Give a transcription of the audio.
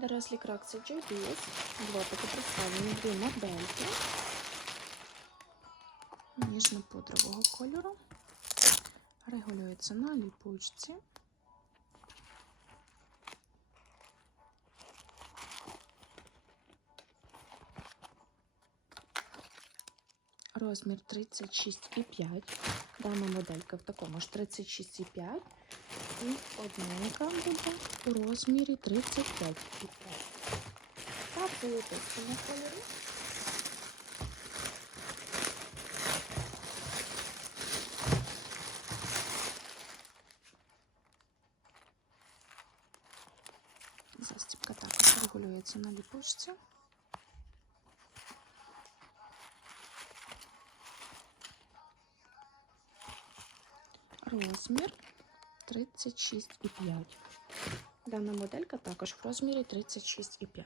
Дорослі кракси JBS. таки представлені дві модельки. Ніжно-пудрового кольору. Регулюється на ліпучці. Розмір 36,5. Дана моделька в такому ж 36,5. І одненька буде у розмірі 35,5. Та в золотистому кольорі. Застібка також регулюється на ліпучці. Розмір 36,5. Дана моделька також в розмірі 36,5.